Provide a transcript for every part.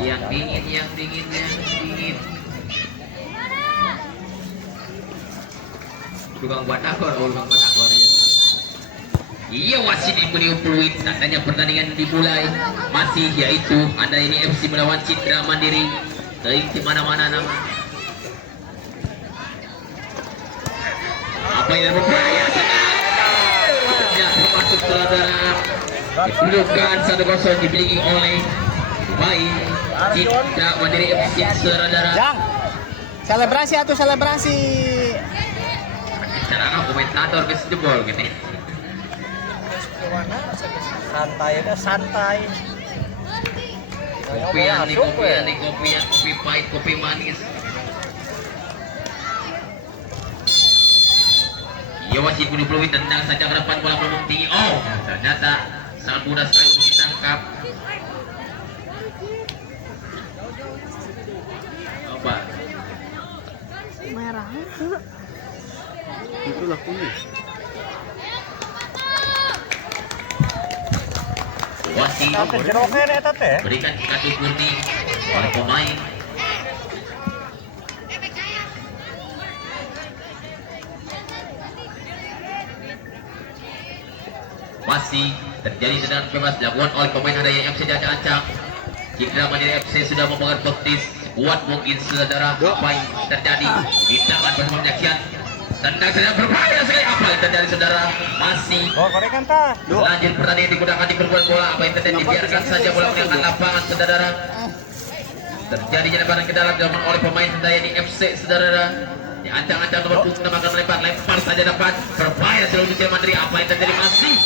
Yang dingin, yang dingin, yang dingin. Tukang buat akor, tukang buat akor ya. Iya, wasit diberi fluid. Tandanya pertandingan dimulai. Masih yaitu Anda ini FC melawan Citra Mandiri. Dari tim mana-mana nama. Apa yang berbahaya sekali? Ternyata masuk saudara. Dipelukan 1-0 dimiliki oleh pemain Citra Mandiri FC saudara. Jang, selebrasi atau selebrasi? Cara komentator ke jebol gitu. Santai aja, santai. Kopi anti, kopi pahit, kopi manis. Ia masih peluit tendang saja ke depan bola melambung tinggi. Oh, ternyata sangat mudah sekali untuk ditangkap. Apa? Merah. Itulah kuning. Wasit berikan kartu kuning oleh pemain. Masih terjadi tendangan bebas dilakukan oleh pemain Handayani FC Ancang. Citra Mandiri FC sudah memegang taktis kuat mungkin saudara. Apa yang terjadi? Kita akan bersama menyaksikan tendang sedang berbahaya sekali. Apa yang terjadi saudara? Masih lanjut pertandingan digunakan di perbuatan bola. Apa yang terjadi? Biarkan saja bola meninggalkan lapangan saudara. Terjadinya lemparan ke dalam dilakukan oleh pemain Handayani FC saudara. Diancang-ancang nomor 6 akan lempar saja dapat berbahaya seluruh Citra Mandiri. Apa yang terjadi? Masih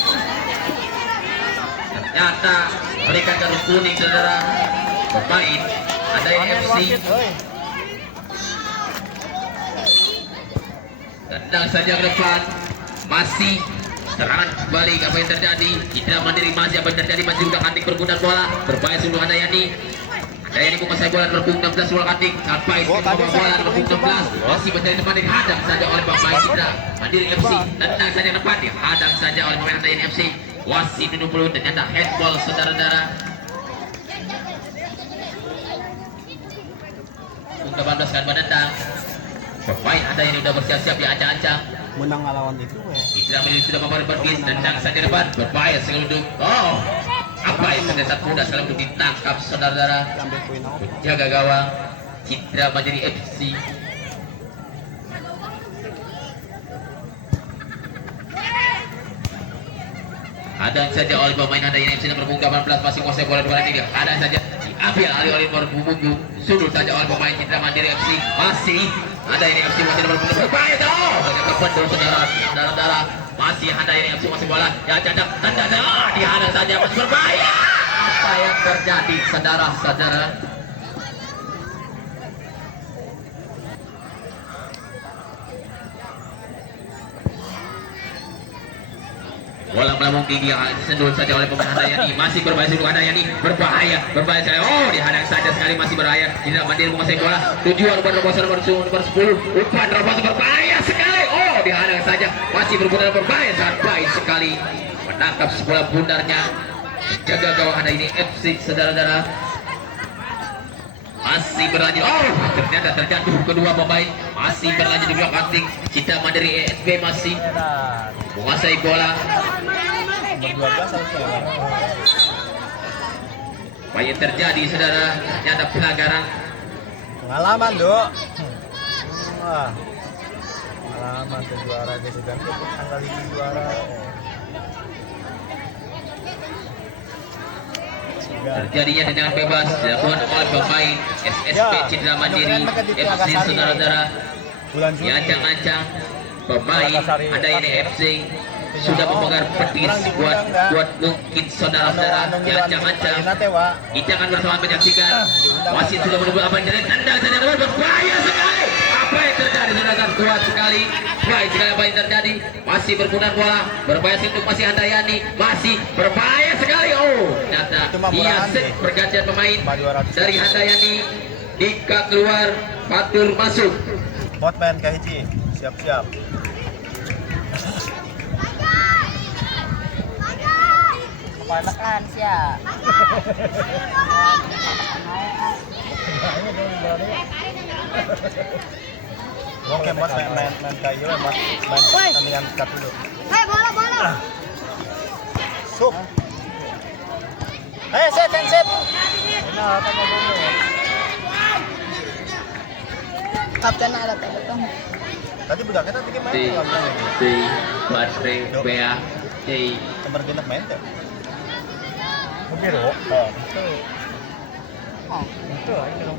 ternyata berikan kartu kuning saudara pemain Handayani FC. Tendang saja ke depan. Masih serangan balik. Apa yang terjadi? Citra Mandiri masih apa yang terjadi? Masih juga kantik pergunaan bola. Berbahaya seluruh Handayani. Handayani menguasai bola nomor 16 bola kantik sampai bola nomor 16 masih berjalan depan dihadang saja oleh pemain Citra Mandiri FC. Tendang saja ke depan dihadang saja oleh pemain Handayani FC. Wasit minum peluit ternyata handball saudara-saudara. Ungkapan 18 kan menendang. Pemain Handayani sudah bersiap-siap diancang-ancang. Menang lawan itu ya. Citra Mandiri sudah membawa bergis tendang saja depan berbahaya sekali untuk. Oh, apa itu dasar mudah sekali untuk ditangkap saudara-saudara. Jaga gawang Citra Mandiri FC. Hadang saja oleh pemain Handayani FC nomor 18 masih menguasai bola bola ini. Hadang saja diambil alih oleh nomor punggung. Sudut saja oleh pemain Citra Mandiri FC. Masih Handayani FC masih nomor punggung berbahaya. Oh, terkepung saudara-saudara. Masih Handayani FC masih bola. Ya cacat tanda dihadang saja masih berbahaya. Apa yang terjadi saudara-saudara? Bola melambung tinggi sendul saja oleh pemain Handayani. Masih berbahaya untuk Handayani. Berbahaya sekali. Oh, dihadang saja sekali masih berbahaya. Tidak Mandiri menguasai bola. Tujuan umpan terobosan nomor 10. Umpan terobosan berbahaya sekali. Oh, dihadang saja. Masih berputar berbahaya. Sangat baik sekali. Menangkap bola bundarnya. Jaga gawang Handayani FC saudara-saudara. Masih berlanjut. Oh, ternyata terjatuh kedua pemain. Masih berlanjut di belakang kanting. Citra Mandiri ESB masih menguasai bola. Apa yang terjadi saudara? Ternyata pelanggaran. Pengalaman dok. Wah, pengalaman ke juara gitu kan. Kali juara. Terjadinya tendangan bebas dilakukan oleh pemain SSP Citra Mandiri FC saudara-saudara. Diancang-ancang pemain Handayani FC sudah memegang petis buat mungkin saudara-saudara diancang-ancang. Kita akan bersama menyaksikan. Wasit sudah menunggu apa yang terjadi. Tendang saja berbahaya sekali. Apa yang terjadi saudara? Kuat sekali. Baik sekali apa yang terjadi. Masih berputar bola. Berbahaya untuk masih Handayani. Masih berbahaya sekali. Oh, ternyata dia set pergantian pemain dari Handayani. Dika keluar, Fatur masuk. Hotman Kahiji, siap-siap. Kepanakan siya. Oke, Mas, main kayak gini, Mas. Main pertandingan dekat dulu. Bola. Sup. Ayo, set. Kapten ada betul. Tadi budaknya tadi bikin main. Si Baterai Bea si Kembar genap main tuh. Biru. Oh, itu. Itu aja dong.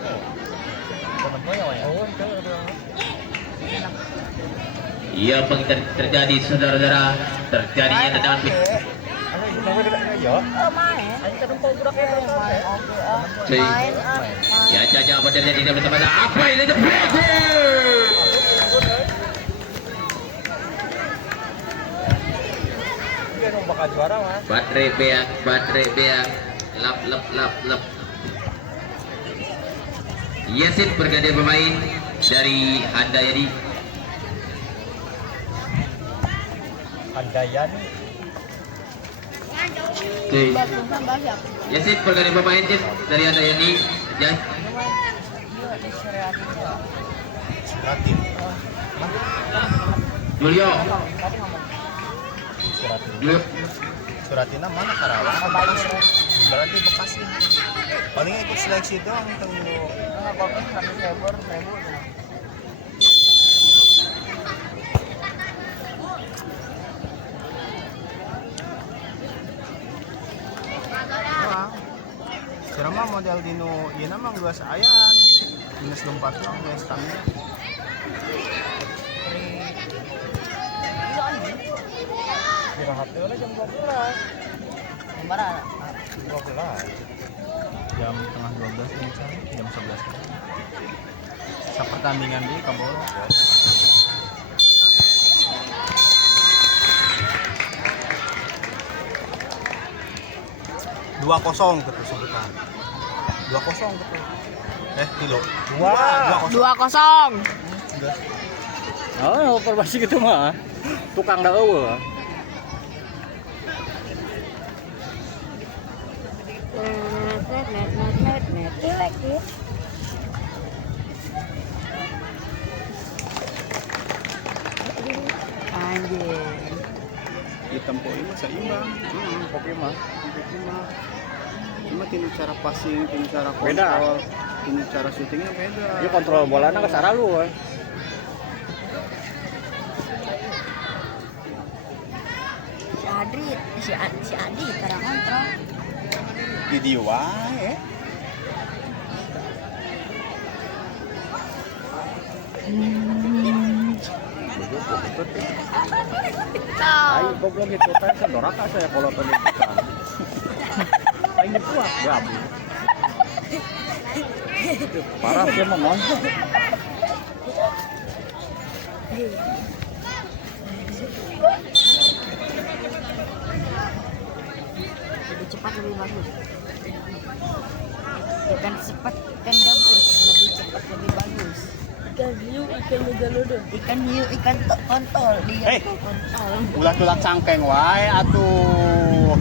Temen gue ya, Oh, itu. Iya terjadi saudara-saudara, terjadinya tendangan Ano yung tawag na kayo? Main. Ay, ka nung pagbudak kayo. si ya Caca apa terjadi di bersama apa ini the breaker Hindi nung baka juara, Mas. Baterai Bea lap Yasin berganti pemain dari Handayani. Handayan. Oke. Yasin berganti pemain Jas, dari Handayani. Jas. Suratin. Julio. Julio. Suratina mana Karawang? Berarti Bekasi. Paling ikut seleksi doang tunggu. Wah. Sirama model dino ieu mah geus ayaan. Minus 4 lang guys stamina. Istirahat na jam 12. Gimana? 12. Jam tengah 12 nih jam 11. Sa pertandingan di Kaboro. 2-0 gitu sebutan. 2-0 gitu. Kilo. 2-0. Oh, permasi gitu mah. Tukang dah eueuh. Anjir. Hitam po ini seimbang. Kopi mah. Cuma tinu cara passing, tinu cara Beda. kontrol, tinu cara syutingnya beda. Dia kontrol bolanya ke sarah lu. Si Adi cara kontrol. Video wae. Ay, goblok itu kan doraka saya kalau tadi. Ay, ini kuat, babu. Parah dia mau nonton. Lebih cepat lebih bagus. Bukan cepat ikan gabus, lebih cepat lebih bagus. Ikan hiu, ikan megalodon. Ikan hiu, ikan kontol, dia Hey. kontol. Ulah-ulah cangkeng wae atuh.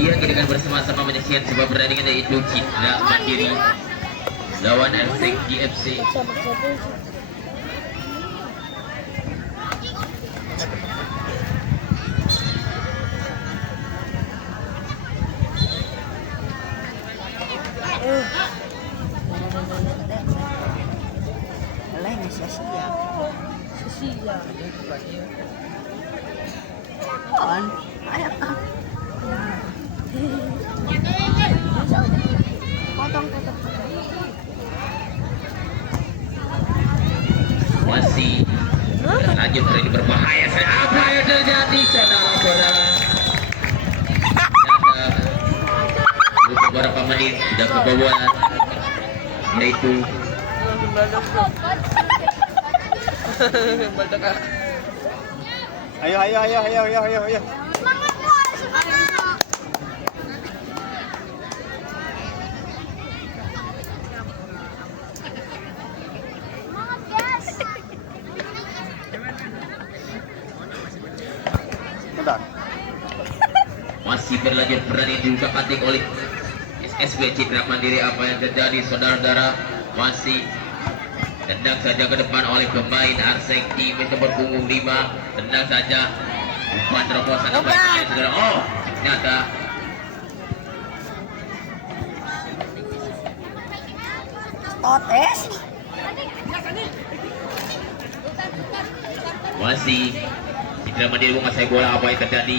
Ia kita akan bersama-sama menyaksikan sebuah pertandingan yaitu Citra Mandiri lawan Ersing GFC. Lain sia-sia. On, ayo. Potong. Masih lanjut ini berbahaya. Apa yang terjadi saudara-saudara? Dan beberapa menit sudah kebobolan yaitu Ayo. Bentar. masih berlanjut pertandingan diutak-atik oleh SSB Citra Mandiri. Apa yang terjadi saudara-saudara? Masih tendang saja ke depan oleh pemain Arseng di nomor punggung 5. Tendang saja umpan terobosan apa yang terjadi, saudara? Oh, ternyata Totes. masih Citra Mandiri menguasai bola. Apa yang terjadi?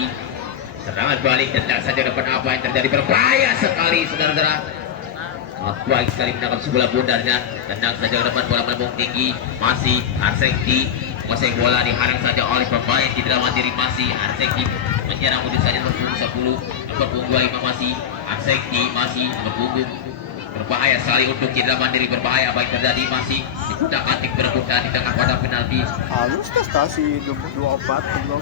Serangan balik, tendang saja depan. Apa yang terjadi? Berbahaya sekali saudara-saudara. Sangat baik sekali menangkap sebelah bundarnya. Tendang saja ke depan, bola melambung tinggi. Masih Arsengki menguasai bola, diharang saja oleh pemain Citra Mandiri. Masih Arsengki menyerang untuk saja nomor punggung 10, nomor punggung 25 masih Arsengki, masih berpunggung. Berbahaya sekali untuk Citra Mandiri, berbahaya. Apa yang terjadi? Masih diputar-atik berebutan di tengah kotak penalti. Halus tas si 24 belum.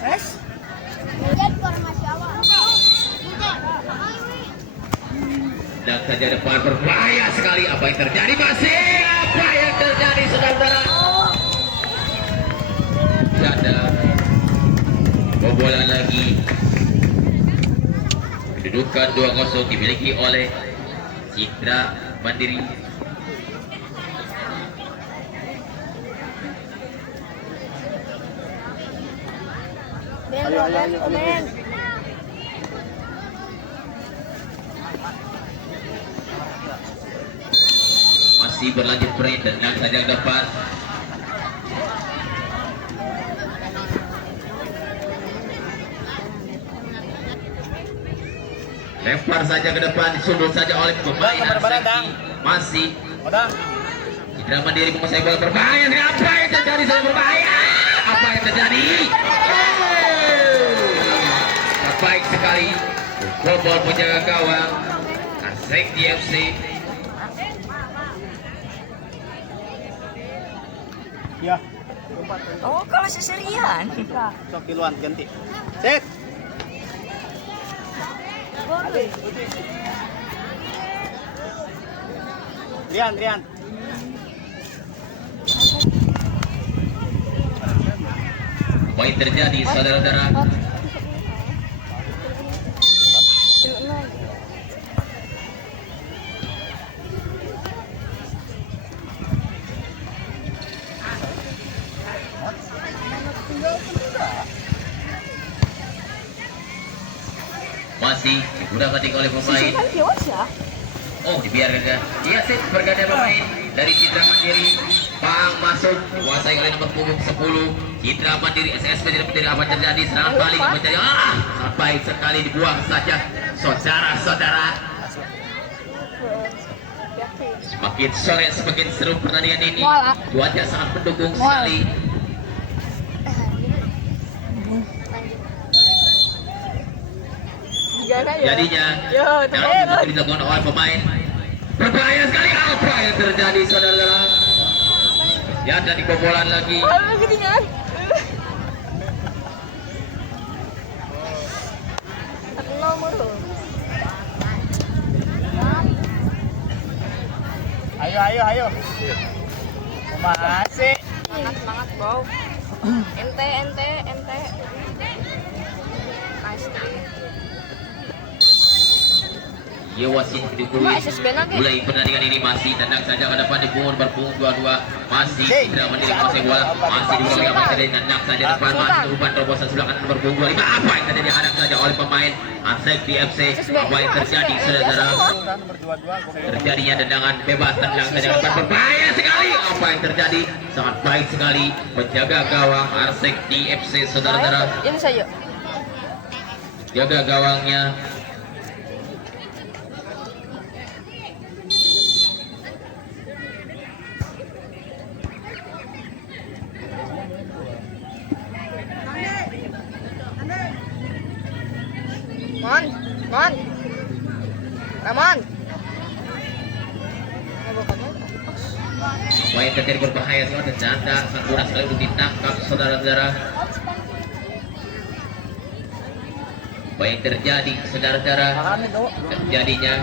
Terus? Dan saja depan, berbahaya sekali. Apa yang terjadi? Masih apa yang terjadi saudara-saudara? Tidak ada bobolan lagi. Kedudukan 2-0 dimiliki oleh Citra Mandiri. Ben. Masih berlanjut perang, tendang saja ke depan. Lempar saja ke depan, disundul saja oleh pemain Arsengki. Masih Citra Mandiri menguasai bola, berbahaya. Apa yang terjadi? Sangat berbahaya. Apa yang terjadi? Baik sekali bobol penjaga gawang Arsengki FC. Ya, Oh, kalau seserian. sok kiluan ganti. Set. Rian. Apa yang terjadi saudara-saudara? Masih digunakan oleh pemain. Oh, dibiarkan ya. Iya, set bergantian pemain dari Citra Mandiri. Pang masuk, dikuasai oleh nomor punggung 10 Citra Mandiri. SSB tidak menjadi apa terjadi. Serangan balik menjadi sangat baik sekali, dibuang saja saudara-saudara. Semakin sore semakin seru pertandingan ini. Cuaca sangat mendukung sekali. Jadinya jangan dilakukan oleh pemain. Berbahaya sekali. Apa yang terjadi saudara-saudara? Ya, dan kebobolan lagi. Ayo. Masih. Semangat, bro. Ente. Ya, wasit didukung. Mulai pertandingan ini masih tendang saja ke depan, dipungul berpunggung 22. Masih tidak mendidik menguasai bola. Masih dibuang apa terjadi, tendang saja depan. Masih umpan terobosan sebelah kanan berpunggung 25. Apa yang terjadi? Hadang saja oleh pemain Arsengki FC. Apa yang terjadi saudara? Terjadinya tendangan bebas, tendang saja ke depan, berbahaya sekali. Apa yang terjadi? Sangat baik sekali penjaga gawang Arsengki FC saudara-saudara. Ini saya. Jaga gawangnya. Ramon. Apa yang terjadi? Berbahaya semua, ternyata sangat mudah sekali untuk ditangkap saudara-saudara. Apa yang terjadi saudara-saudara? Terjadinya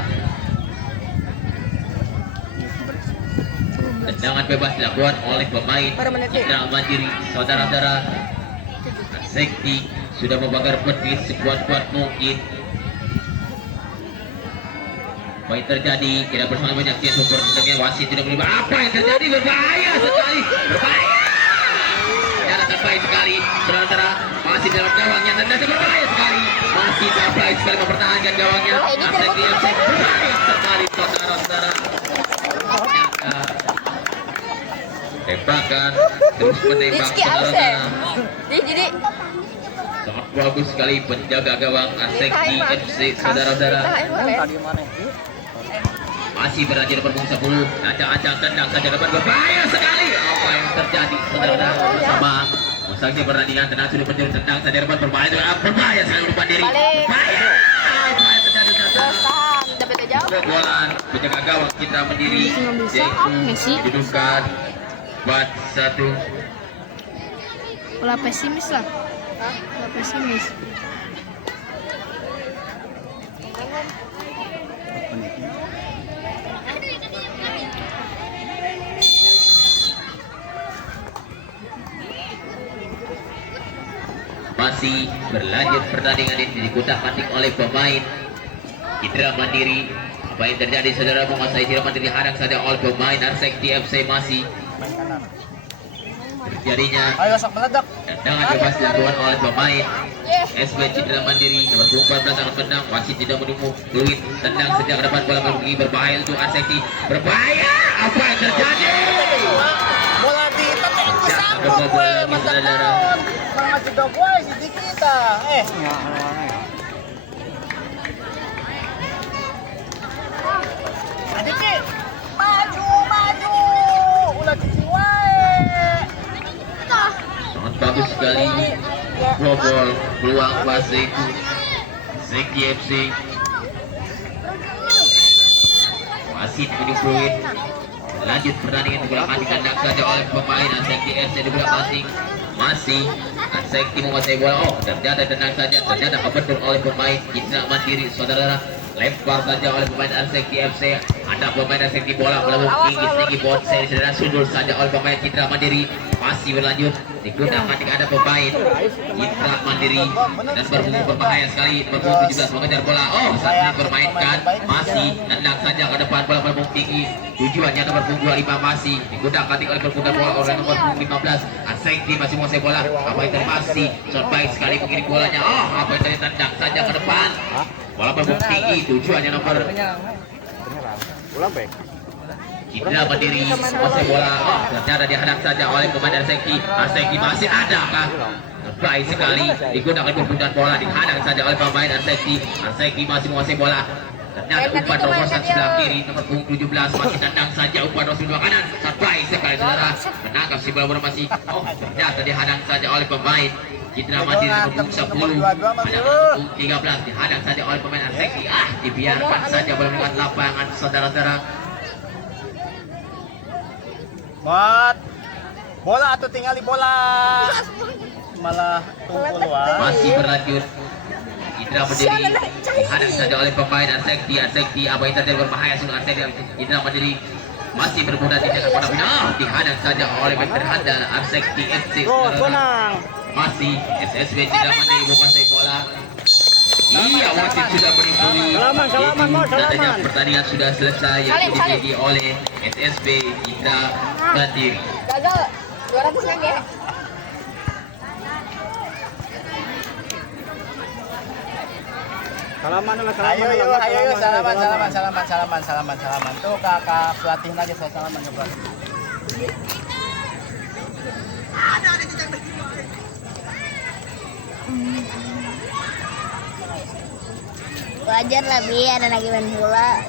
tendangan bebas dilakukan oleh pemain Citra Mandiri saudara-saudara. Sekti sudah membakar petis sekuat-kuat mungkin. Apa yang terjadi? Tidak bersama banyak yang super dengan wasit tidak boleh. Apa yang terjadi? Berbahaya sekali. Berbahaya. Tidak terbaik sekali. Saudara masih dalam gawangnya dan berbahaya sekali. Masih terbaik sekali mempertahankan gawangnya. Sekti berbahaya sekali saudara-saudara. Tembakan terus menembak saudara-saudara. Jadi Sangat bagus sekali penjaga gawang Sekti FC saudara-saudara. Tadi mana? Masih berada di nomor 10. Acak-acak tendang saja dapat berbahaya sekali. Apa yang terjadi saudara bersama usahanya pertandingan tenang sudah penjuru tendang saja dapat berbahaya dengan berbahaya sekali umpan diri. Bahaya. Apa yang terjadi saudara? dapat jauh. Kebobolan penjaga gawang kita Mandiri yaitu didudukan 4-1. Pola pesimis lah. Pola pesimis. Masih berlanjut pertandingan ini dikutak-atik oleh pemain Citra Mandiri. Apa yang terjadi saudara menguasai Citra Mandiri hadang saja oleh pemain Sekti FC masih terjadinya Ayo sok meledak. tendangan bebas dilakukan oleh pemain SB Citra Mandiri nomor 14 sangat menang wasit tidak menunggu Luit tendang sejak depan bola pergi berbahaya untuk Sekti berbahaya. Apa yang terjadi? Bola di tetek ku sambung Kebobolan gue, lagi, masa saudara. naon. Malah cedok gue si kita. Adiki, maju. Ulah cici wae. Sangat bagus sekali bobol peluang wasit Sekti FC. Wasit menyusuin lanjut pertandingan digunakan ditendang saja oleh pemain Sekti FC digunakan masih Sekti menguasai bola. Oh ternyata tendang saja ternyata kebetul oleh pemain Citra Mandiri saudara. Lempar saja oleh pemain Sekti FC. Ada pemain Sekti bola melambung tinggi bot seri saudara sundul saja oleh pemain Citra Mandiri. Masih berlanjut digunakan jika ada pemain Citra Mandiri dan berbunyi berbahaya sekali nomor 17 mengejar bola. Oh saat ini bermainkan masih tendang saja ke depan bola melambung tinggi. Tujuannya nomor 25 masih digunakan oleh berputar bola oleh nomor 15. Sekti masih menguasai bola. Apa yang masih shot baik sekali mengirim bolanya. Oh apa yang tadi tendang saja ke depan. Bola melambung tinggi. Tujuannya nomor Ulang baik. Citra Mandiri menguasai bola. Oh ternyata dihadang saja oleh pemain Sekti. Sekti masih ada kah? Baik sekali digunakan berputar bola dihadang saja oleh pemain Sekti. Sekti masih menguasai bola. Ternyata umpan nomor 1 sebelah kiri nomor 17 masih tendang saja umpan nomor 2 kanan. Baik sekali saudara menangkap si bola masih. Oh ternyata dihadang saja oleh pemain Citra Mandiri nomor 10 ada nomor 13 dihadang saja oleh pemain Sekti. Dibiarkan saja bola lewat lapangan saudara-saudara. Mat. Bola atau tinggali bola. Malah tumpul wae. Masih berlanjut Citra Mandiri dihadang saja oleh pemain Sekti. Apa yang terjadi berbahaya sungguh Sekti. Citra Mandiri masih bermuda di dekat kotak final. Dihadang saja oleh pemain terhandal Sekti FC. Masih SSB Citra Mandiri menguasai bola. Iya wasit sudah menimbuli. Tandanya pertandingan sudah selesai yang diikuti oleh SSB Citra Mandiri. Gagal 200 lagi ya. Salaman lah, Ayo, salaman. Tuh kakak pelatih aja saya salaman ke pelatih. Wajar lah Bi, ada lagi main bola.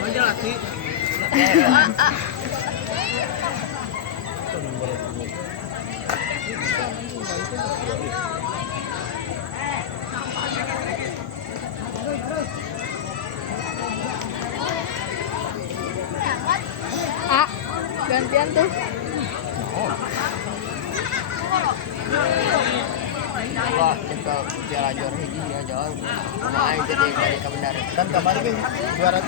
Wajar lah sih. Gantian tuh. Wah, kita juara hiji ya jauh. Main jadi dari kebenar. Dan kemarin kan juara 2.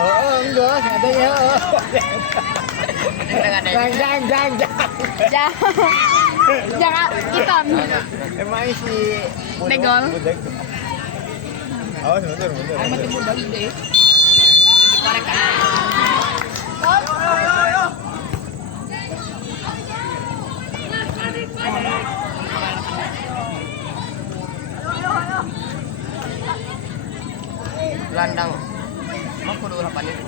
Oh, enggak, ada ya. Jangan. Jangan hitam. Emang isi Begol. Oh, mundur. Mati muda gede. Dikorek kan. Gelandang. Mau kudu harapan itu.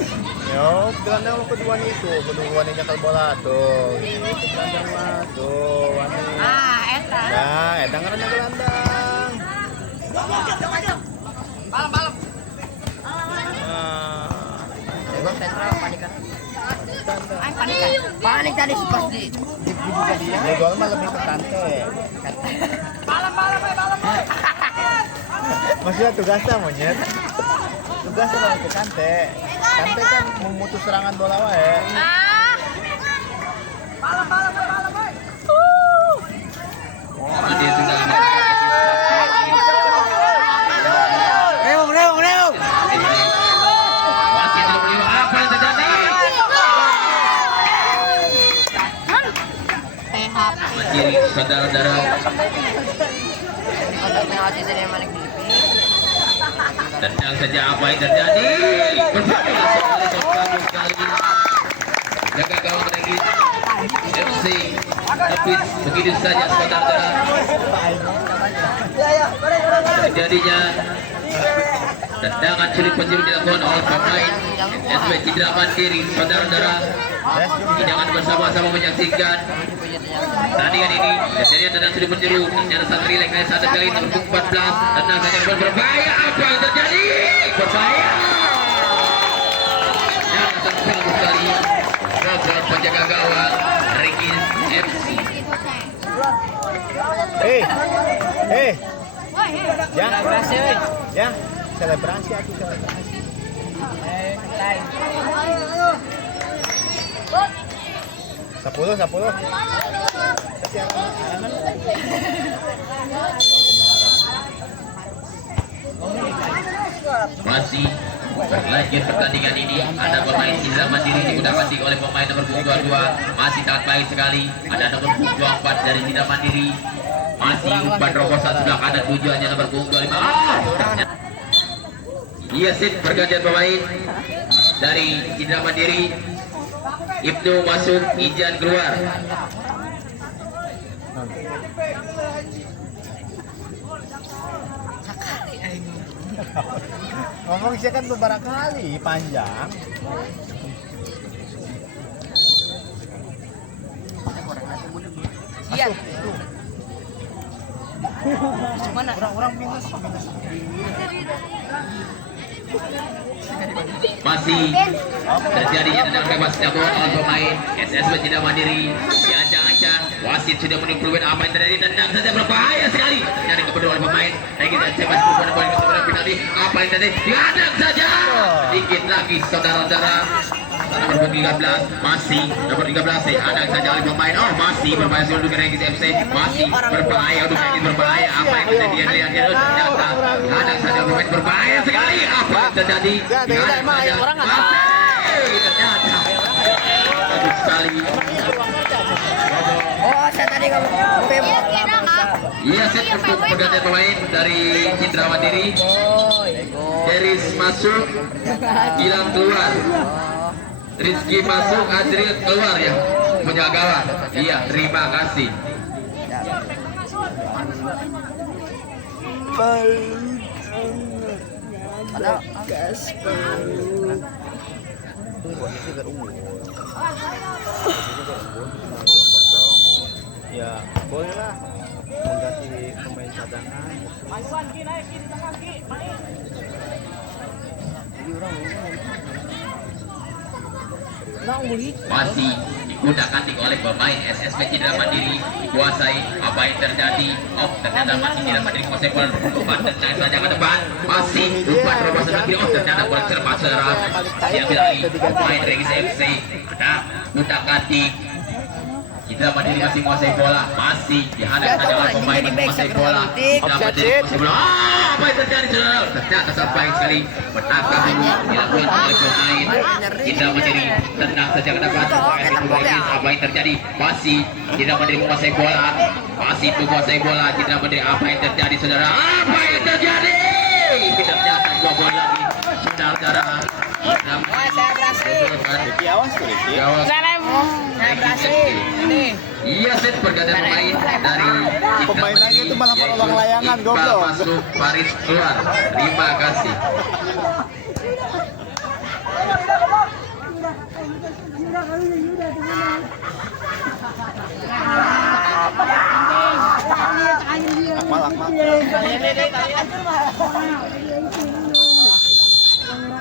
Yo, gelandang mau kedua itu, kedua nih nyekel bola tuh. Itu gelandang mah tuh, Eta. Nah, eta ngaranna gelandang. Balap. Nah, Gol sentral panikan. Panik tadi pas di juga dia. ya gol mah lebih ke tante. Balap. Maksudnya tugasnya monyet. Tugasnya lebih ke tante. Tante kan memutus serangan bola wae. Dia sudah Reung. wasit tidak boleh apa yang terjadi. PHP. Mandiri saudara-saudara. Tendang saja apa yang terjadi. Berbahaya sekali. Jaga gawang lagi. FC habis begitu saja saudara-saudara. Terjadinya tendangan sulit penjuru dilakukan oleh pemain SB Citra Mandiri saudara-saudara. Jangan bersama-sama menyaksikan tandingan ini. Biasanya tendang sulit penjuru. Ternyata saat rileks dari saat kali ini untuk 14. Tendang saja berbahaya. Apa yang terjadi? Berbahaya. Yang sangat sekali. Program penjaga gawang Ricky FC. Ya, selebrasi aku selebrasi. Sepuluh. Masih berlanjut pertandingan ini. Ada pemain Citra Mandiri digunakan oleh pemain nomor punggung 22. Masih sangat baik sekali. Ada nomor punggung 24 dari Citra Mandiri. Masih umpan terobosan sudah ada tujuannya nomor punggung 25. Iya sih pergantian pemain dari Citra Mandiri. Ibnu masuk, Ijan keluar. Ngomong sih kan beberapa kali panjang. Iya. Mana orang-orang minus. Masih terjadinya tendang bebas dilakukan oleh pemain SSB Citra Mandiri. Diancang-ancang wasit sudah menimbulkan apa yang terjadi. Tendang saja berbahaya sekali. Terjadi kepada oleh pemain. Kita cepat kepada poin keseluruhan penalti. Apa yang terjadi? Diadang saja. Dikit lagi saudara-saudara. Nomor 13 masih nomor 13 diadang saja oleh pemain. Oh masih berbahaya untuk Rengis FC. Masih berbahaya untuk Rengis berbahaya. Apa yang terjadi? Lihat ternyata diadang saja pemain berbahaya sekali. Apa yang terjadi? Diadang saja. Ternyata bagus sekali. Oh, saya tadi ngomong Iya set untuk pergantian pemain dari Citra Mandiri. Deris masuk, Gilang keluar. Rizky masuk, Adri keluar ya. Penjaga gawang. Iya, terima kasih. Ya, boleh lah mengganti pemain cadangan. Masih digunakan oleh pemain SSB Citra Mandiri, dikuasai. Apa yang terjadi? Oh, ternyata masih Citra Mandiri kuasai bola. Umpan tendang saja ke depan. Masih umpan terobosan lagi. Oh, ternyata bola serba serang. Diambil dari pemain Regis FC. Ada utak-atik Citra Mandiri masih menguasai bola, masih dihadapkan dengan pemain menguasai bola. Citra Mandiri menguasai bola. Apa yang terjadi saudara? Ternyata sampai sekali menangkap dulu dilakukan oleh pemain Citra Mandiri. Tenang saja ke depan. Apa yang terjadi? Masih Citra Mandiri menguasai bola, masih menguasai bola. Citra Mandiri, apa yang terjadi saudara? Apa yang terjadi? Ternyata dua bola lagi saudara. Saya berhasil. Awas tuh, Riki. Saya berhasil. Ini. Iya, set pergantian pemain dari Pemain lagi itu malah peluang layangan, goblok. Masuk, Paris keluar. Terima kasih. Akmal.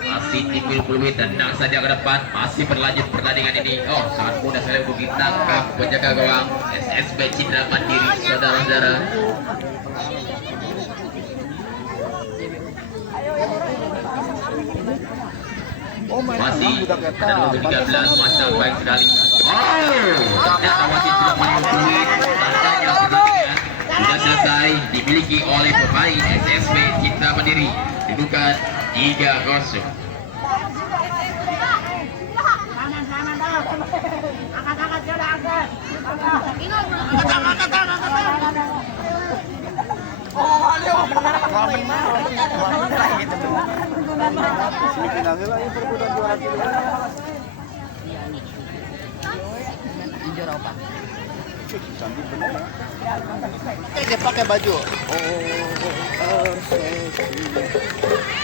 Masih timbul peluit, tenang saja ke depan. Masih berlanjut pertandingan ini. Oh, sangat mudah sekali untuk ditangkap penjaga gawang SSB Citra Mandiri, saudara-saudara. Masih ada nomor 13, masa baik sekali. Oh, ternyata masih sudah menyumbui tandanya pertandingan sudah selesai dimiliki oleh pemain SSB Citra Mandiri. Didudukan 3-0. Semifinalnya lah yang perebutan juara pilihan. Juara apa? Cantik bener. Dia pakai baju.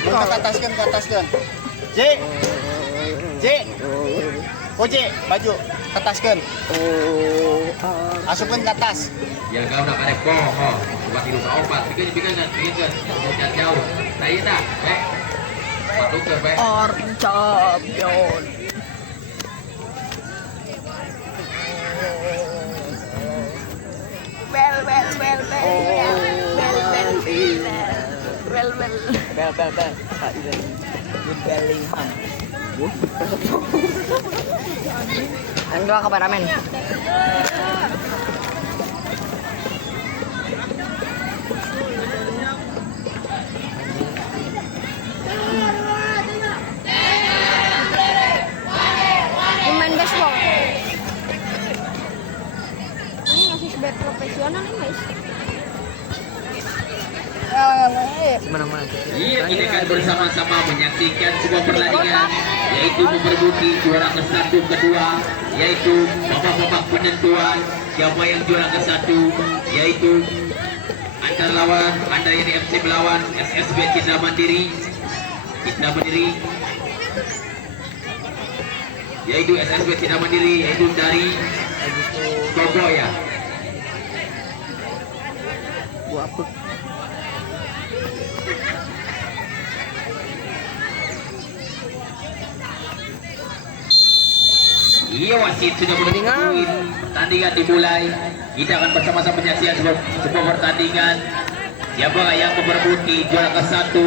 Ke ataskan. J. J, baju ke ataskan. Masukkan ke atas. Ya kau nak ada pohon, buat hidup obat. Bikin jangan jauh. Nah iya tak, Masuk ke Champion. Bellingham. Ang dua kameramen. Pemain baseball. Ini masih sebagai profesional nih guys. Iya, kita akan bersama-sama menyaksikan sebuah pertandingan, yaitu memperebutkan juara ke-1 kedua, yaitu babak-babak penentuan siapa yang juara ke-1, yaitu antara ini FC melawan SSB Citra Mandiri, yaitu SSB Citra Mandiri, yaitu dari Surabaya. Iya, wasit sudah menentukan pertandingan dimulai. Kita akan bersama-sama menyaksikan sebuah pertandingan. Siapa yang memperebutkan juara ke-1?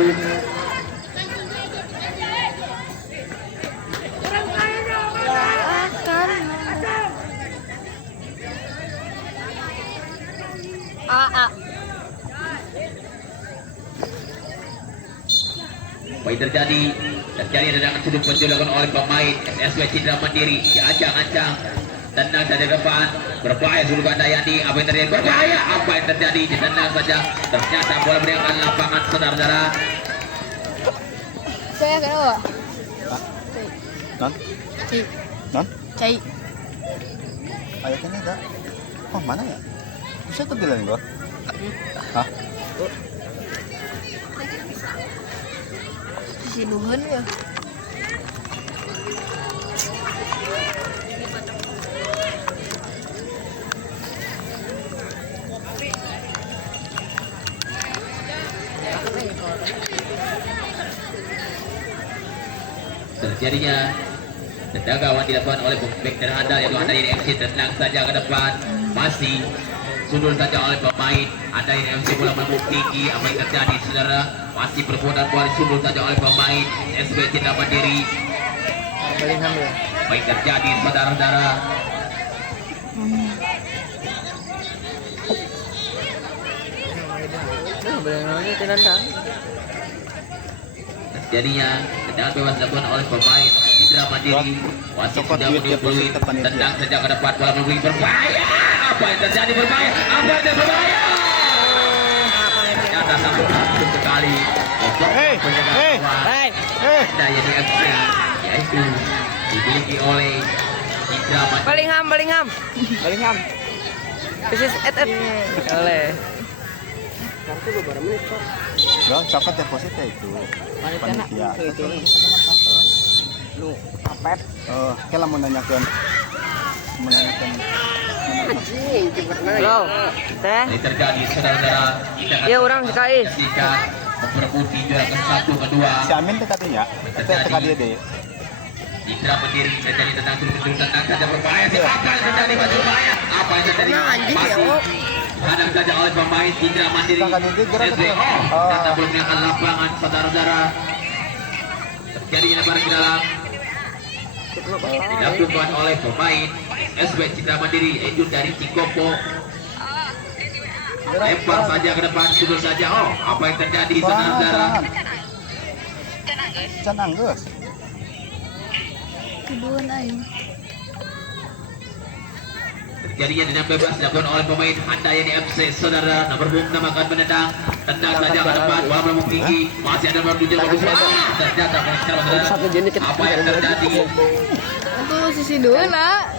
Baik terjadi tendangan sudut dilakukan oleh pemain SSB Citra Mandiri. Diancang-ancang, tendang saja ke depan, berbahaya sudut Dayani. Apa yang terjadi? Berbahaya. Apa yang terjadi? Ditendang saja. Ternyata bola meninggalkan lapangan, saudara-saudara. Saya kedua. Non? Non? Cai. Ayatnya enggak? Oh, mana ya? Bisa tuh bilang gua? Hah? Sinuhun ya. Terjadinya tendangan dilakukan oleh bek terhadap yaitu Andain FC. Tendang saja ke depan, masih sundul saja oleh pemain Andain FC. Bola melambung tinggi. Apa yang terjadi saudara? Masih perbuatan bola sundul saja oleh pemain SB Citra Mandiri. Baik terjadi saudara-saudara. Benar-benar tendang. Jadinya tendangan bebas dilakukan oleh pemain Indra Mandiri. Wasit sudah meniupui tendang saja ke depan bola memberi berbahaya. Apa yang terjadi berbahaya? Apa yang terjadi berbahaya? Ternyata sangat bagus sekali. Daya di FC yaitu dimiliki oleh Indra Mandiri. Bellingham. This is oleh. Ya, coklat deposit itu. Panitia. Lu apet. Kalau mau nanyakan Halo, teh. Ini terjadi saudara-saudara. Iya, orang sekali. Ketika memperebut juara ke-1 kedua. si Amin dekatnya, dekat dia deh. Indra Mandiri terjadi tendang saja berbahaya. Apa yang terjadi berbahaya? Apa yang terjadi? Masih hadang saja oleh pemain Indra Mandiri. SBO ternyata belum menekan lapangan saudara-saudara. Terjadi lebaran ke dalam. Dilakukan oleh pemain SB Citra Mandiri Edun dari Cikopo. Lempar saja ke depan, sudut saja. Oh, apa yang terjadi saudara-saudara? Canang guys. Kedua aing. Terjadinya dengan bebas dilakukan oleh pemain Handayani FC saudara. Nomor punggung namakan menendang, tendang saja ke depan, bola melambung tinggi, masih ada nomor 7 bagus. Ternyata saudara, apa yang terjadi? Itu sisi dua nak.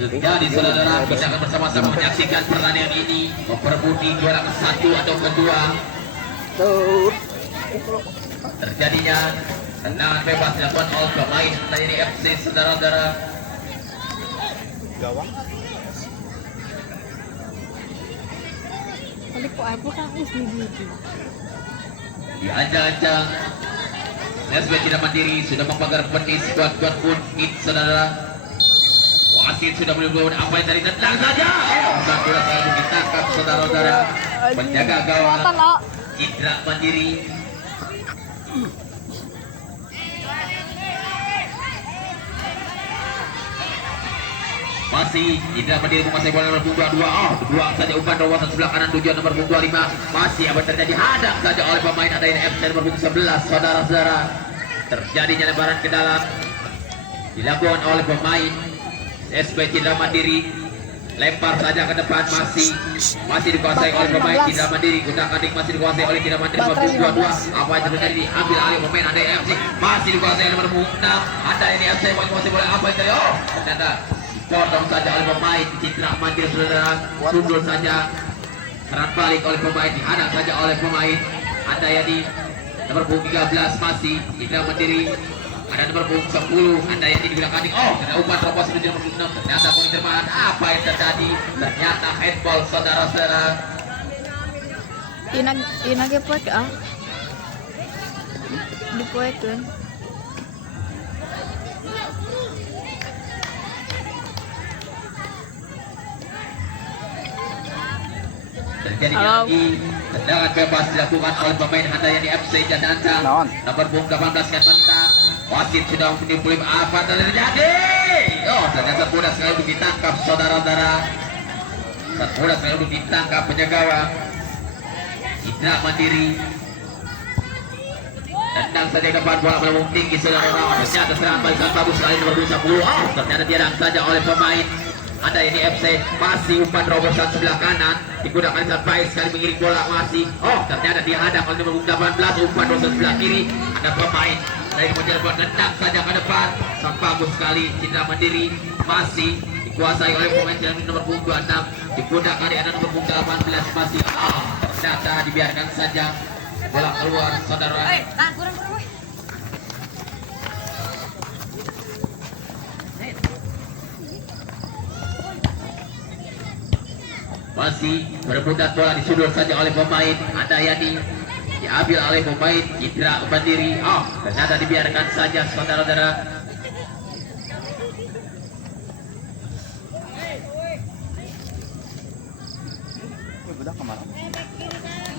Jadi saudara, kita akan bersama-sama menyaksikan pertandingan ini memperebutkan juara ke-1 atau kedua. Terjadinya tendangan bebas dilakukan oleh pemain Handayani FC saudara-saudara. Gawang. Kali kok aku kan usni gitu. Diancang-ancang SB Citra Mandiri sudah membakar petis kuat-kuat pun saudara. Wasit sudah menunggu apa yang tadi tendang saja. Dan bola selalu ditangkap saudara-saudara. Penjaga gawang Citra Mandiri. Masih Indra Mandiri menguasai bola nomor punggung 2. Dua saja umpan terobosan sebelah kanan tujuan nomor punggung 25. Masih apa terjadi? Hadang saja oleh pemain Handayani FC nomor punggung 11 saudara-saudara. Terjadinya lebaran ke dalam dilakukan oleh pemain SB Citra Mandiri. Lempar saja ke depan, masih dikuasai oleh pemain Citra Mandiri. Gunakan masih dikuasai oleh Citra Mandiri nomor punggung 22. Apa yang terjadi? Diambil alih pemain Handayani FC. Masih dikuasai nomor punggung 6. Handayani FC masih boleh apa yang terjadi? Ternyata potong saja oleh pemain Citra Mandiri saudara. Sundul saja, serang balik oleh pemain, dihadang saja oleh pemain Handayani nomor punggung 13. Masih Citra Mandiri, ada nomor punggung 10 Handayani di belakang. Kena umpan terobosan menuju nomor 6. Ternyata poin terbahan. Apa yang terjadi? Ternyata handball saudara-saudara. Ina gepot dipoekeun. Terjadi lagi tendangan bebas dilakukan oleh pemain Handayani FC Jananta nomor punggung 18 kan mentang. Wasit sudah meniupui apa yang terjadi? Ternyata mudah sekali untuk ditangkap saudara-saudara. Mudah sekali untuk ditangkap penjaga gawang Indra Mandiri. Tendang saja ke depan, bola melambung tinggi saudara-saudara. Ternyata serangan balik sangat bagus sekali nomor 10. Ternyata diadang saja oleh pemain Handayani FC. Masih umpan terobosan sebelah kanan digunakan sangat baik sekali mengiring bola. Masih ternyata dihadang oleh nomor 18. Umpan terobosan sebelah kiri, ada pemain dari kemudian buat tendang saja ke depan, sangat bagus sekali Citra Mandiri. Masih dikuasai oleh pemain nomor punggung 26, digunakan di nomor punggung 18. Masih ternyata dibiarkan saja bola keluar saudara. Masih berebutan bola disundul saja oleh pemain Handayani, diambil oleh pemain Indra Mandiri. Ternyata dibiarkan saja saudara-saudara.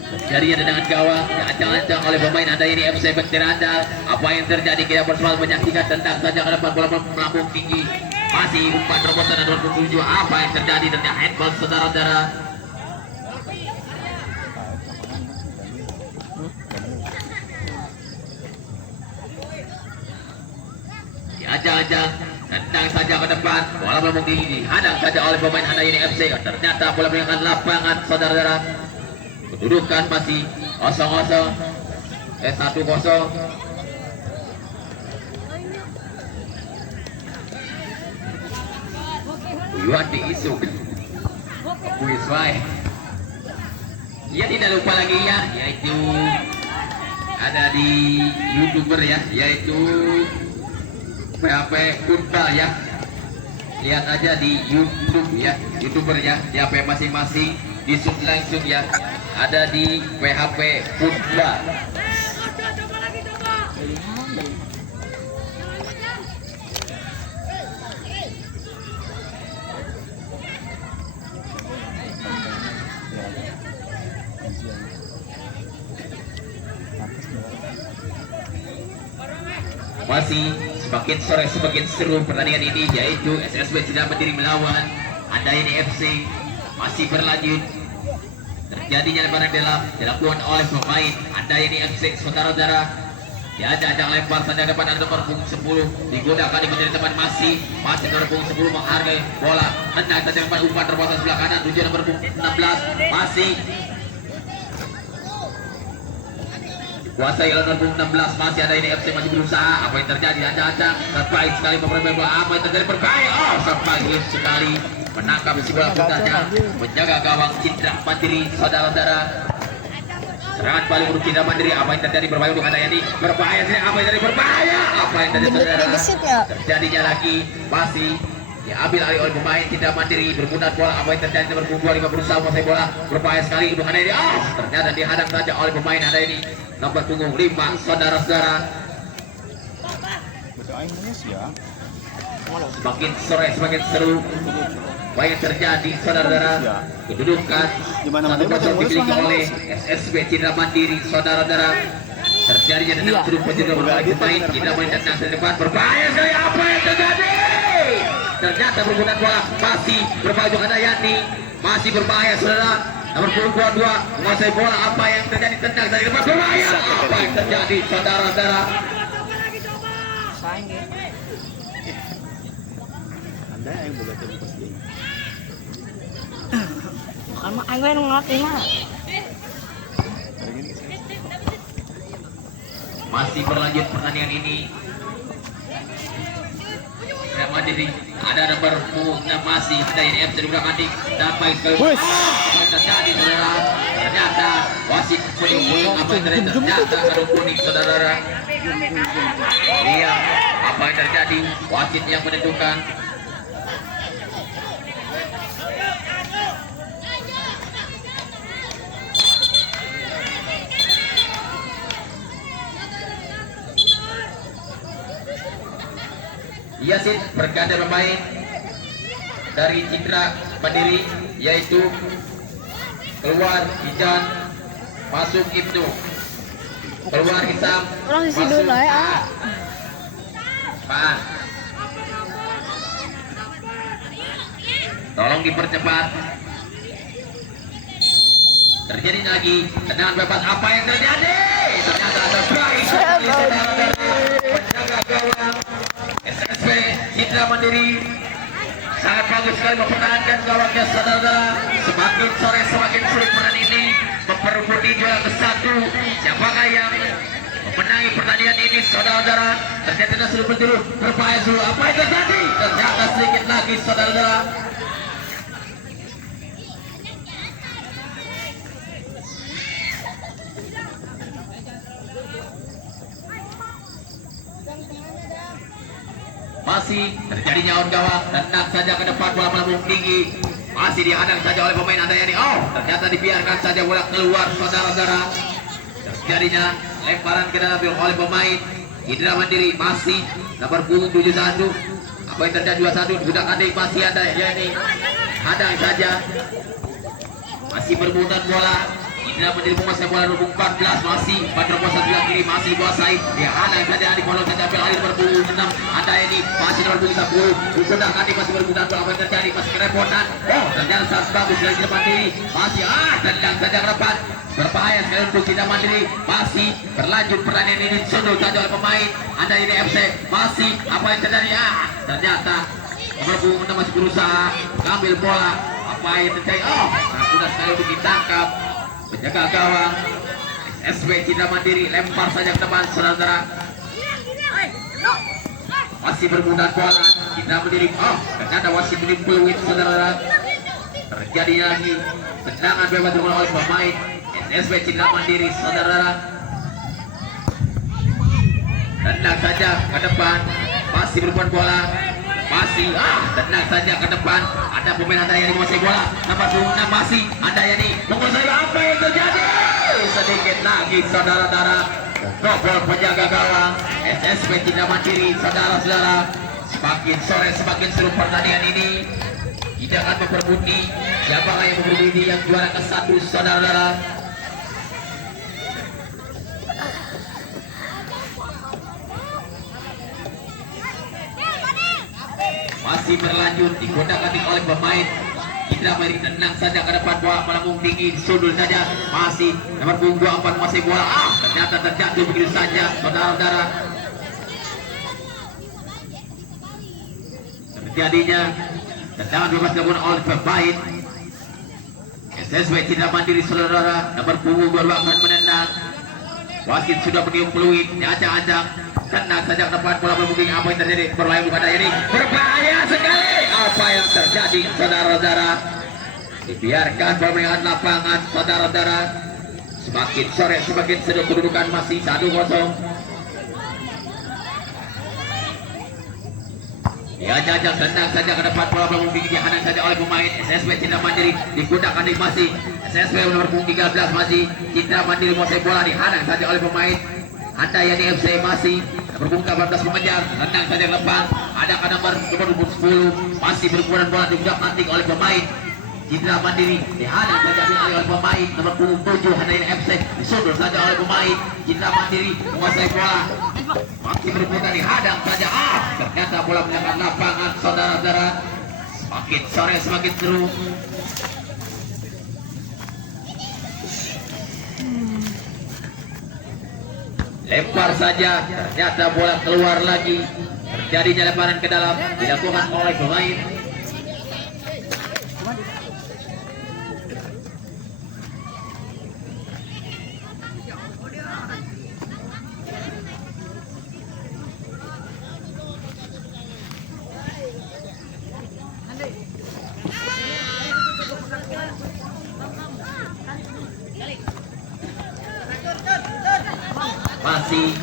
Terjadinya tendangan gawang diancang-ancang oleh pemain Handayani FC Bentirandal. Apa yang terjadi? Kita bersama menyaksikan, tendang saja ke depan, bola melambung tinggi. Masih umpan terobosan nomor 7. Apa yang terjadi? Ternyata handball saudara-saudara. Ajang-ajang tendang saja ke depan, bola melambung tinggi, dihadang saja oleh pemain Handayani FC. Ternyata bola meninggalkan lapangan, saudara-saudara. Kedudukan masih 0-0, 1-0. Uyuan diisuk, Wiswai. Ia tidak lupa lagi ya, yaitu ada di YouTuber ya, yaitu PHP Kuntal ya. Lihat aja di YouTube ya, YouTuber ya, di HP masing-masing, di shoot langsung ya. Ada di PHP Kuntal. Masih semakin sore semakin seru pertandingan ini, yaitu SSB Cina Mandiri melawan Handayani FC. Masih berlanjut, terjadinya lemparan dalam dilakukan oleh pemain Handayani FC, saudara-saudara. Diajak lempar saja depan, ada nomor punggung 10 digunakan di depan, masih nomor punggung 10 menghargai bola, hendak saja lempar umpan terpotong sebelah kanan, tujuan nomor punggung 16 masih kuasai oleh nomor 16, masih ada ini FC, masih berusaha. Apa yang terjadi? Acak-acak terbaik sekali pemain bola. Apa yang terjadi? Berbahaya. Oh, terbaik sekali menangkap si bola putanya, menjaga gawang Cindra Mandiri, saudara-saudara. Serangan balik untuk Cindra Mandiri. Apa yang terjadi? Berbahaya untuk Handayani. Berbahaya sih. Apa yang terjadi? Berbahaya. Apa yang terjadi, saudara? Terjadinya lagi masih diambil alih oleh pemain Cindra Mandiri, berputar bola. Apa yang terjadi? Nomor 25 berusaha menguasai bola. Berbahaya sekali untuk Handayani. Oh, ternyata dihadang saja oleh pemain Handayani. Nomor punggung 5, saudara-saudara. Semakin sore semakin seru. Apa yang terjadi, saudara-saudara? Kedudukan 1-0 dimiliki oleh SSB Cindra Mandiri, saudara-saudara. Terjadinya tendang sudut penjuru berbalik pemain Cindra Mandiri, tendang ke depan. Berbahaya sekali. Apa yang terjadi? Ternyata berputar bola, masih berbaju Handayani, masih berbahaya, saudara. Nomor 22 menguasai bola. Apa yang terjadi? Tendang dari depan, berbahaya. Apa yang terjadi, saudara-saudara? Anda yang boga tadi pas dia. Bukan mah aing yang ngelatih mah. Masih berlanjut pertandingan ini. Cindra Mandiri, ada nomor 6 masih Handayani FC di belakang Andik. Dampai sekali. Apa yang terjadi, saudara? Ternyata wasit kuning. Apa yang terjadi? Ternyata karung kuning, saudara. Iya, apa yang terjadi? Wasit yang menentukan. Yasin berganda pemain dari Cindra Mandiri, yaitu keluar Ijan, masuk Ibnu, keluar Hisam, Orang sisi masuk dulu ya. Pan. Tolong dipercepat. Terjadi lagi tendangan bebas. Apa yang terjadi? Ternyata terbaik menjaga gawang SSB Cindra Mandiri. Sangat bagus sekali mempertahankan gawangnya, saudara. Semakin sore semakin sulit pertandingan ini, memperebutkan juara ke-1. Siapakah yang memenangi pertandingan ini, saudara-saudara? Ternyata sudah berdulu berbahaya dulu. Apa yang terjadi? Ternyata sedikit lagi, saudara-saudara. Masih terjadi nyaut gawang, tendang saja ke depan, bola melambung tinggi, masih dihadang saja oleh pemain Handayani. Oh, ternyata dibiarkan saja bola keluar, saudara-saudara. Terjadinya lemparan ke dalam oleh pemain Cindra Mandiri, masih nomor punggung 71. Apa yang terjadi? 21 budak Adik, masih ada ya ini, hadang saja, masih berputar bola. Indra Mandiri menguasai bola nomor 14, masih pada kuasa sebelah kiri, masih dikuasai. Dia anak saja di bola saja ambil alih nomor 6. Ada ini masih nomor 10. Digunakan masih berguna apa yang terjadi, masih kerepotan. Oh, ternyata sangat bagus dari Indra Mandiri. Masih tendang saja ke depan. Berbahaya sekali untuk Indra Mandiri. Masih berlanjut pertandingan ini disundul saja oleh pemain. Ada ini FC masih apa yang terjadi? Ternyata nomor 6 masih berusaha mengambil bola. Apa yang terjadi? Oh, sangat mudah sekali untuk ditangkap. Penjaga gawang SSB Indra Mandiri lempar saja ke depan, saudara-saudara. Masih bermudah bola Indra Mandiri. Oh, ternyata wasit ini peluit, saudara-saudara. Terjadi lagi tendangan bebas dilakukan oleh pemain SSB Indra Mandiri, saudara-saudara. Tendang saja ke depan, masih berbuat bola. Masih tendang saja ke depan. Ada pemain Anda yang menguasai bola. Nomor 6 masih Anda yang menguasai. Apa yang terjadi? Sedikit lagi, saudara-saudara. Gol penjaga gawang SSB Indra Mandiri, saudara-saudara. Semakin sore semakin seru pertandingan ini. Tidak akan memperbutkan siapa yang memperbutkan yang juara ke-1, saudara-saudara. Masih berlanjut digunakan oleh pemain Indra Mandiri. Tenang saja ke depan, bola melambung tinggi, sundul saja. Masih nomor 24 masih bola. Ternyata terjatuh begitu saja, saudara-saudara. Terjadinya tendangan bebas dilakukan oleh pemain SSB Indra Mandiri, saudara-saudara. Nomor 22 akan menendang. Wasit sudah meniup peluit, diacak-acak. Tenang saja ke depan, bola melambung. Apa yang terjadi? Berbahaya pada ini. Berbahaya sekali. Apa yang terjadi, saudara-saudara? Dibiarkan permainan lapangan, saudara-saudara. Semakin sore semakin seru, kedudukan masih 1-0. Diajak tendang saja ke depan, bola melambung dihadang saja oleh pemain SSB Indra Mandiri. Digunakan masih SSB nomor 13 masih Indra Mandiri menguasai bola, dihadang saja oleh pemain Anda yang di FC masih berbuka 14 mengejar. Tendang saja ke depan. Ada nomor 10 masih bergunakan bola, digunakan oleh pemain Indra Mandiri. Dihadang saja oleh pemain nomor 7 Anda yang FC. Disundul saja oleh pemain Indra Mandiri menguasai bola. Masih berputar, dihadang saja. Ternyata bola meninggalkan lapangan, saudara-saudara. Semakin sore semakin seru. Lempar saja, ternyata bola keluar lagi. Terjadinya lemparan ke dalam, dilakukan oleh pemain masih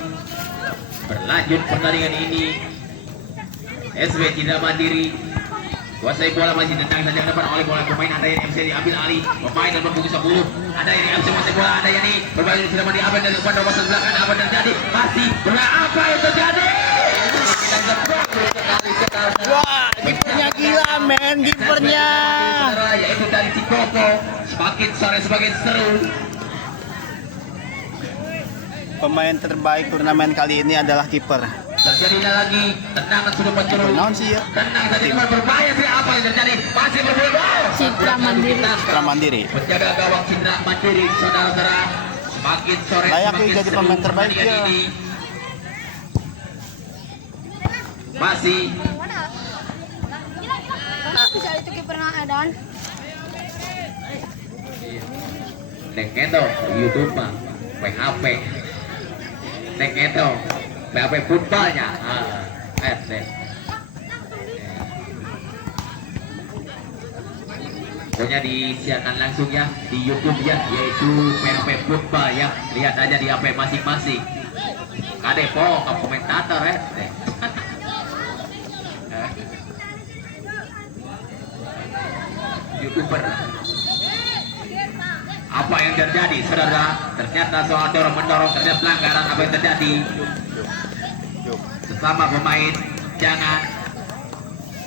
berlanjut pertandingan ini. SSB Indra Mandiri kuasai bola, masih tendang saja ke depan oleh bola pemain Anda yang MC diambil alih pemain nomor 10. Ada yang MC menguasai bola, ada yang berbalik sudah diambil dari depan nomor 11. Apa yang terjadi? Masih apa yang terjadi? Wah, kipernya gila, men, kipernya. Yaitu dari Cikoko. Semakin sore semakin seru. Pemain terbaik turnamen kali ini adalah kiper. Terjadinya lagi tendangan sudah mencuri. Naon sih ya? Tenang tadi berbahaya sih, apa yang terjadi? Masih berbahaya. Indra Mandiri. Indra Mandiri. Penjaga gawang Indra Mandiri, saudara-saudara. Semakin sore Layak semakin jadi seru pemain terbaik pertandingan ya. ini. Masih Bisa itu kipernya Edan. Neng itu YouTube mah PHP. Neng itu PHP footballnya. Pokoknya disiarkan langsung ya di YouTube ya, yaitu PHP football ya. Lihat aja di HP masing-masing. Kade po ke komentator YouTuber. Apa yang terjadi, saudara? Ternyata soal dorong-mendorong, ternyata pelanggaran. Apa yang terjadi? Sesama pemain jangan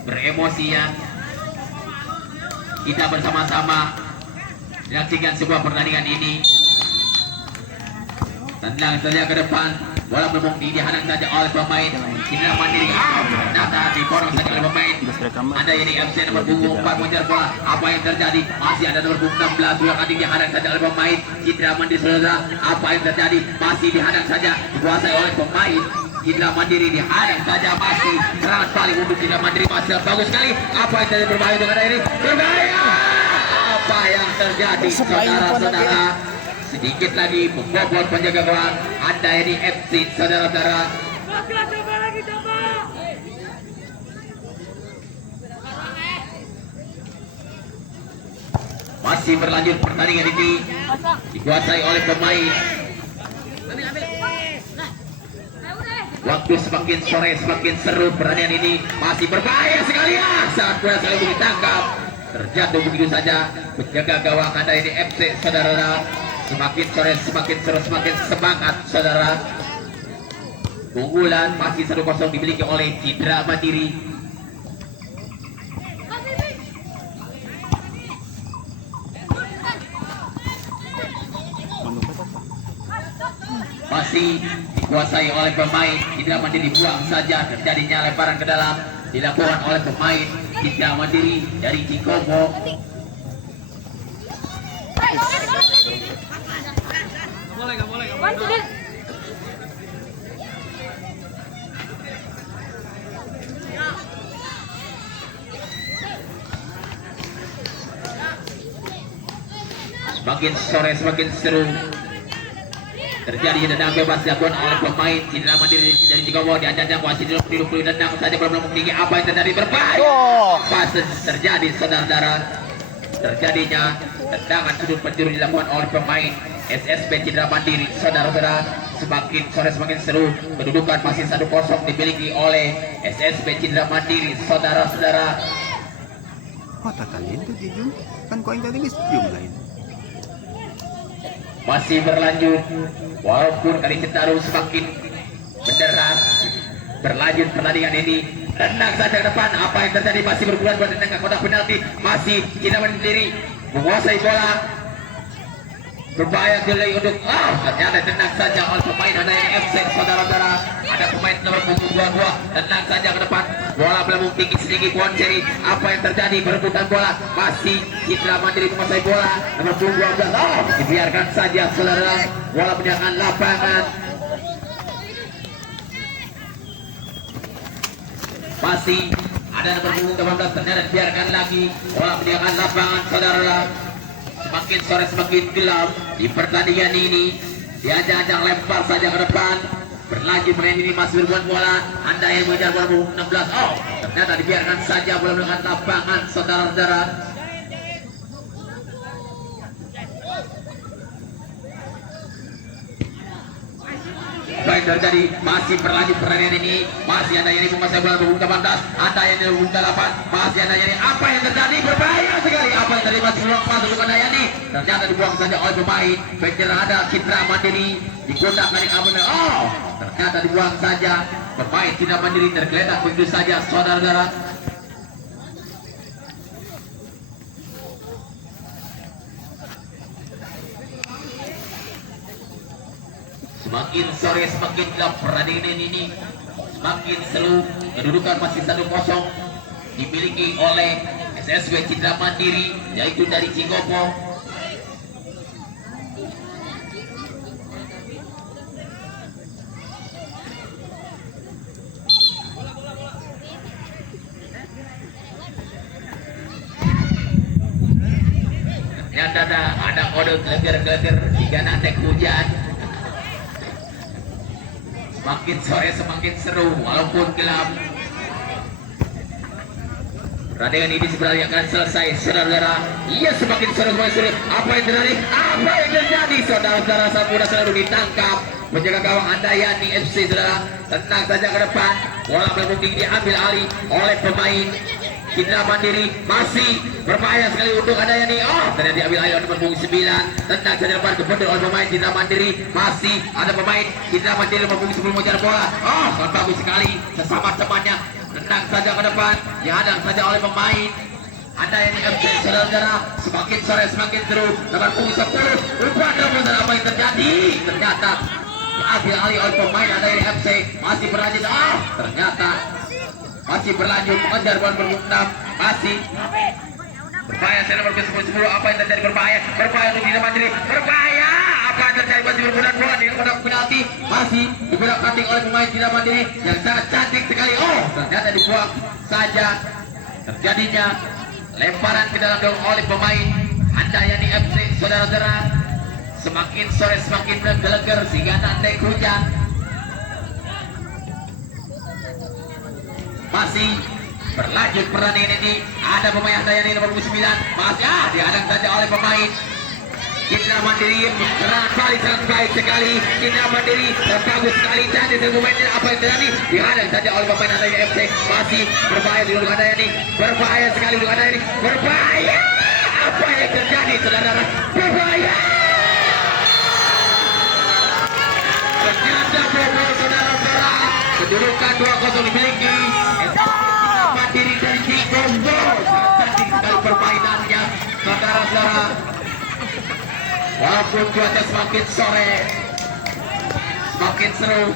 beremosi ya. Kita bersama-sama menyaksikan sebuah pertandingan ini. Tendang saja ke depan, bola belum dihadang saja oleh pemain Citra Mandiri. Ternyata diborong saja oleh pemain. Ada ini FC nomor punggung 4 mengejar bola. Apa yang terjadi? Masih ada nomor punggung 16 bola kali dihadang saja oleh pemain Citra Mandiri. Saudara, apa yang terjadi? Masih dihadang saja, dikuasai oleh pemain Citra Mandiri. Dihadang saja, masih serangan balik untuk Citra Mandiri. Masih bagus sekali. Apa yang terjadi? Berbahaya dengan ini. Berbahaya! Apa yang terjadi, saudara-saudara? Sedikit lagi membobol penjaga gawang Anda ini FC, saudara-saudara. Masih berlanjut pertandingan ini, dikuasai oleh pemain. Waktu semakin sore semakin seru pertandingan ini. Masih berbahaya sekali ya, saat bola sekali ditangkap, terjatuh begitu saja penjaga gawang Anda ini FC, saudara-saudara. Semakin sore semakin seru, semakin semangat, saudara. Keunggulan masih 1-0 dimiliki oleh Citra Mandiri. Masih dikuasai oleh pemain Citra Mandiri. Buang saja, terjadinya lemparan ke dalam, dilakukan oleh pemain Citra Mandiri dari Cikopo. Semakin sore semakin seru. Terjadi tendang bebas dilakukan oleh pemain Citra Mandiri dari Cikopo. Diajak wasit duduk tendang saja belum tinggi. Apa yang terjadi? Berbahaya. Pas terjadi, saudara-saudara. Terjadinya tendangan sudut penjuru dilakukan oleh pemain SSB Citra Mandiri, saudara-saudara. Semakin sore semakin seru. Kedudukan masih 1-0 dimiliki oleh SSB Citra Mandiri, saudara-saudara. Oh, tatalin tuh Jujung. Kan koin tadi bis jumlahin. Masih berlanjut, walaupun kali Citarum semakin menderas. Berlanjut pertandingan ini. Tendang saja ke depan. Apa yang terjadi? Masih berbulan buat tendang ke kotak penalti. Masih Citra Mandiri menguasai bola. Berbahaya delay untuk ternyata tendang saja oleh pemain ada FC, saudara-saudara. Ada pemain nomor punggung 22. Tendang saja ke depan. Bola belum tinggi sedikit pohon ceri. Apa yang terjadi? Berebutan bola. Masih Citra Mandiri menguasai bola. Nomor punggung 12. Dibiarkan saja, saudara. Bola meninggalkan lapangan. Masih ada nomor punggung 18. Ternyata dibiarkan lagi. Bola meninggalkan lapangan, saudara. Semakin sore semakin gelap di pertandingan ini. Diajak-ajak lempar saja ke depan. Berlanjut main ini masih berbuat bola. Anda yang mengejar bola punggung 16. Ternyata dibiarkan saja bola dengan lapangan, saudara-saudara. Baik terjadi, masih berlanjut pertandingan ini. Masih ada yang menguasai bola punggung 18. Ada yang di punggung 8. Masih ada yang apa yang terjadi? Berbahaya sekali. Apa yang terjadi? Masih belum masuk ke Dayani. Ternyata dibuang saja oleh pemain. Penjara ada Citra Mandiri. Dikotak dari Abner. Ternyata dibuang saja. Pemain Citra Mandiri tergeletak begitu saja, saudara-saudara. Semakin sore semakin gelap pertandingan ini. Semakin seru. Kedudukan masih 1-0 dimiliki oleh SSB Citra Mandiri, yaitu dari Cikopo. Ternyata ada kode geleger-geleger jika nanti hujan. Semakin sore semakin seru walaupun gelap. Pertandingan ini sebenarnya akan selesai, saudara-saudara. Iya, semakin sore semakin seru. Apa yang terjadi? Apa yang terjadi, saudara-saudara? Saat bola selalu ditangkap menjaga gawang Andayani FC, saudara. Tenang saja ke depan. Bola belum tinggi diambil alih oleh pemain Citra Mandiri. Masih berbahaya sekali untuk Andayani. Ternyata diambil alih oleh nomor punggung 9. Tenang saja depan kebetulan oleh pemain Citra Mandiri. Masih ada pemain Citra Mandiri nomor punggung 10 mengejar bola. Sangat bagus sekali sesama temannya. Tenang saja ke depan, dihadang saja oleh pemain Ada yang FC saudara-saudara, semakin sore semakin seru. Nomor punggung 10, lupa apa yang terjadi? Ternyata diambil alih oleh pemain ada yang FC, masih berlanjut. Ternyata masih berlanjut mengejar bola berpunggung 6, masih berbahaya. Saya nomor 10, apa yang terjadi? Berbahaya untuk Dina Mandiri, berbahaya. Apa yang terjadi? Masih bergunan bola di kotak penalti, masih dibelok kating oleh pemain Dina Mandiri yang sangat cantik sekali. Ternyata dibuang saja. Terjadinya lemparan ke dalam gawang oleh pemain Handayani FC saudara-saudara. Semakin sore semakin menggelegar sehingga nanti hujan. Masih berlanjut pertandingan ini. Ada pemain Handayani nomor 9 masih dihadang saja oleh pemain Citra Mandiri. Serangan balik sangat baik sekali. Citra Mandiri bagus sekali. Cantik pemainnya. Apa yang terjadi? Dihadang saja oleh pemain Handayani FC. Masih berbahaya di luar Handayani. Berbahaya sekali di luar Handayani. Berbahaya. Apa yang terjadi saudara? Berbahaya. Ternyata bobol saudara-saudara. Kedudukan 2-0 dimiliki Mandiri dari Cikombo. Cantik sekali permainannya saudara-saudara. Walaupun cuaca semakin sore semakin seru.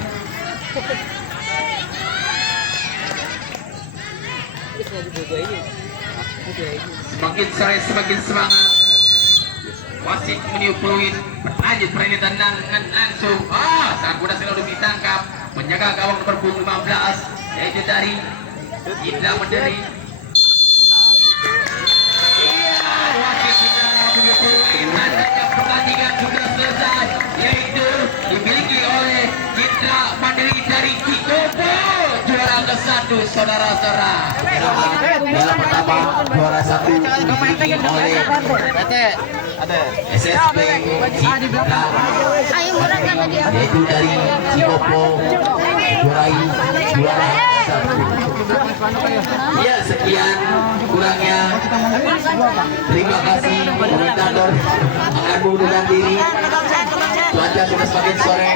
Semakin sore semakin semangat. Wasit meniup peluit. Berlanjut perintah langsung. Sang kuda sudah ditangkap. Menjaga gawang nomor punggung 15 yaitu dari Indra Mandiri. Wasit sudah meniup peluit. Tandanya pertandingan sudah selesai, yaitu dimiliki oleh Indra Mandiri dari Cikombo. Juara ke-1 saudara-saudara. Dalam pertama juara 1 dimiliki oleh SSP Citra, yaitu dari Cikombo, juara 1. Ya, sekian kurangnya. Terima kasih komentator akan mengundurkan diri. Cuaca sudah semakin sore.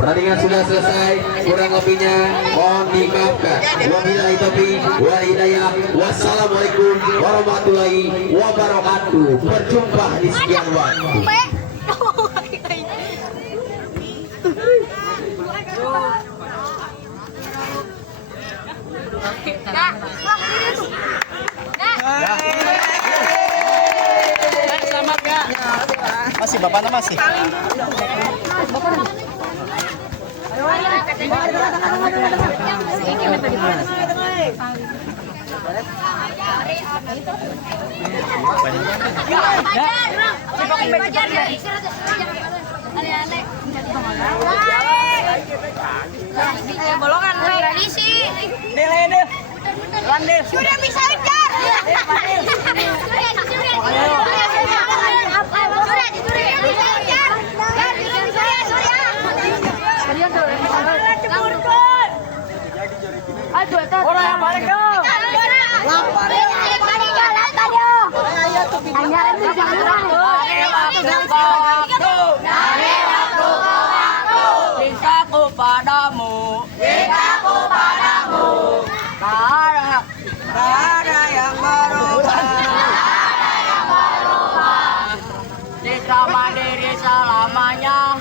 Pertandingan sudah selesai, kurang lebihnya mohon dimaafkan. Wabillahi taufiq wal hidayah. Wassalamualaikum warahmatullahi wabarakatuh. Berjumpa di sekian waktu. Selamat ya. Masih bapaknya masih. Bolongan tradisi. Sudah bisa ujar. Orang yang balik dong. Cintaku padamu, tak ada yang berubah. Citra Mandiri selamanya.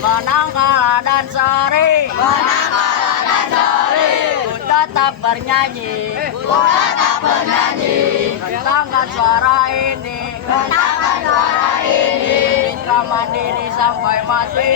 Menang kalah dan seri. Ku tetap bernyanyi. Bentangkan suara ini. Citra Mandiri sampai mati.